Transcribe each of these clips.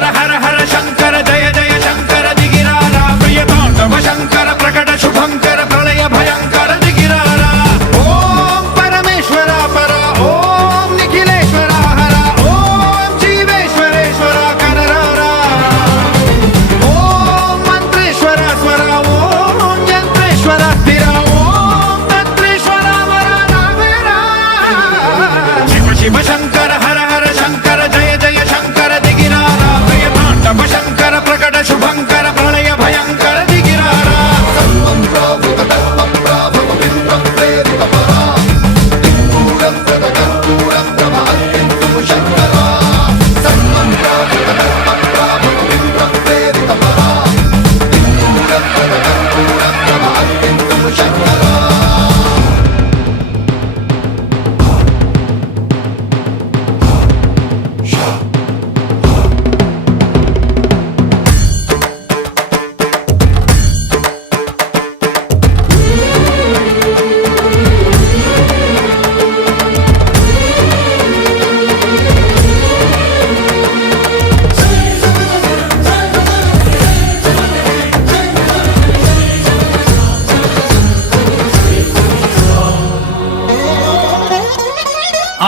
శంకర హర హర శంకర జయ జయ శంకర దిగిరారా ప్రియ తాండవ శంకర ప్రకట శుభంకర ప్రళయ భయంకర దిగిరారా ఓం పరమేశ్వర పర ఓం నిఖిలేశ్వర హర ఓం జీవేశ్వరేశ్వర కరరారా ఓం మంత్రేశ్వర స్వర ఓం యంత్రేశ్వర స్థిర ఓం తంత్రేశ్వర వర నావేరా శివ శివ శంకర హర హర శంకర జయ జయ శంకర దిగిరారా ప్రియ తాండవ శంకర ప్రకట శుభంకర ప్రళయ భయంకర దిగిరారా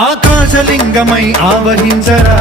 ఆకాశలింగమై ఆవహించరా